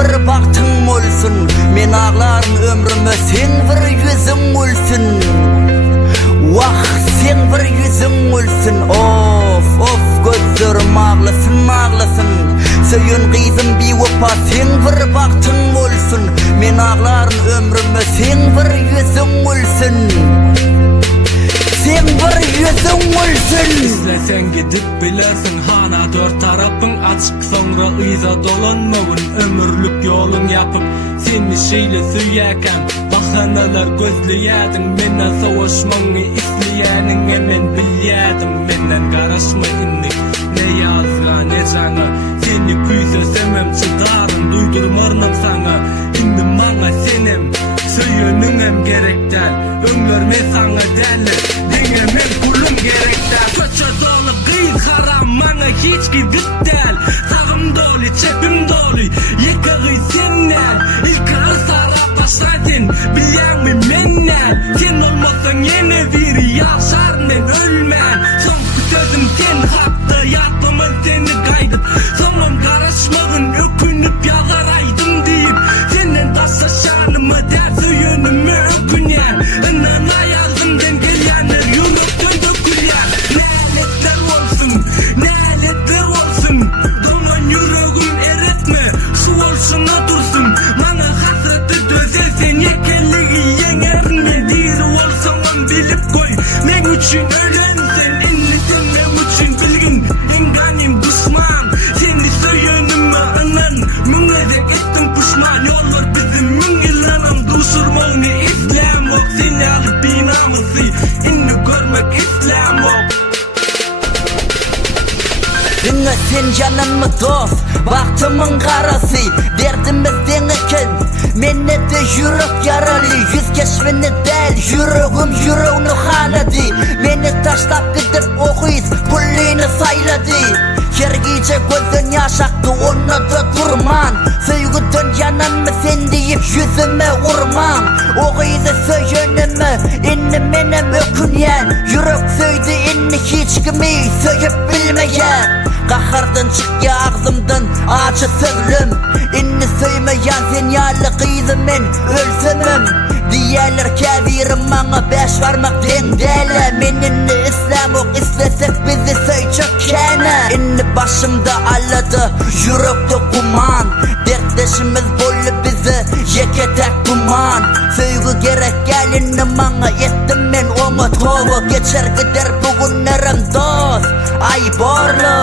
bir baktın olsun, men ağlarım ömrüme sen bir yüzün olsun. Vah sen bir yüzün olsun. Of of gözlerim ağlasın ağlasın. Söyün kızım bir vefa sen bir baktın olsun, men ağlarım ömrüme sen bir yüzün olsun. Sen bir yüzün olsun. İstesen gidip bilersin hana dört tarafın açık, sonra ıyza dolanmavun ömürlük yolun yapıp seni şeyle süyeken bahanalar gözleyedin. Mena savaşmanı isteyenin hemen bilyedim. Menden karışma indik ne yazga ne cana, seni küysesemem çıdarım duydurmarmam sana. Indi mana senem söyönüngem gerekten, öngörme sana derler dingemem kulum gerekten. Köçe dolu kıyız haram mana hiç gidip del, sağım dolu çepim dolu yıkığı senden. İlk ısara başladın bilen mi menden, sen olmasan yine bir yaşar men ölmem. Son sözüm sen hakkı yatmamın seni kaydıp, sonum karışmağın ökünüp yalaraydım deyip senden taşlaşanımı der söyünümü ökünyen. Inana yazımdan gelyenler yunuktan dökülyen. Naletler olsun, naletler olsun, donan yüreğim eretme şu olsuna dursun. Bana hasreti dözelsen yekelliği yenerme diri olsam bilip koy. Men üçün ölensen enlisin, men üçün bilgin enganim düşman. Seni söyönümü anan müngedek ettim puşman. Yollar bizim mün ilanam duşurmağını İslam ok. Seni alıp binamızı inni görmek İslam ok. Dinle sen canımı dost, baktımın karası, derdimizden iken menne de yürek yaralı. Yüz keşfini del, yüreğim yüreğini haladı. Beni taşlap gidip okuyuz, pullini sayladı. Her gece gözün yaşaktı, onu da durman. Söygüdün yananmı sen deyip yüzüme vurman. Okuyuzu söyönümü, inni menem ökünyen. Yürek söydü inni hiç kimi söyüp bilmeyen. Kahardın çık ya ağzımdan acı sözlüm, inni söymeyen sen yallı kıydım men ölsümüm. Diyeler kevirim bana beş varmak dendele. Meninni İslam ok istesek bizi söyçök kene. İnni başımda aladı yürekte kuman, dertleşimiz bollu bizi yeketek kuman. Söygü gerek gelinni bana ettim men onu toğu. Geçer gider bugünlerim dost ay borlu.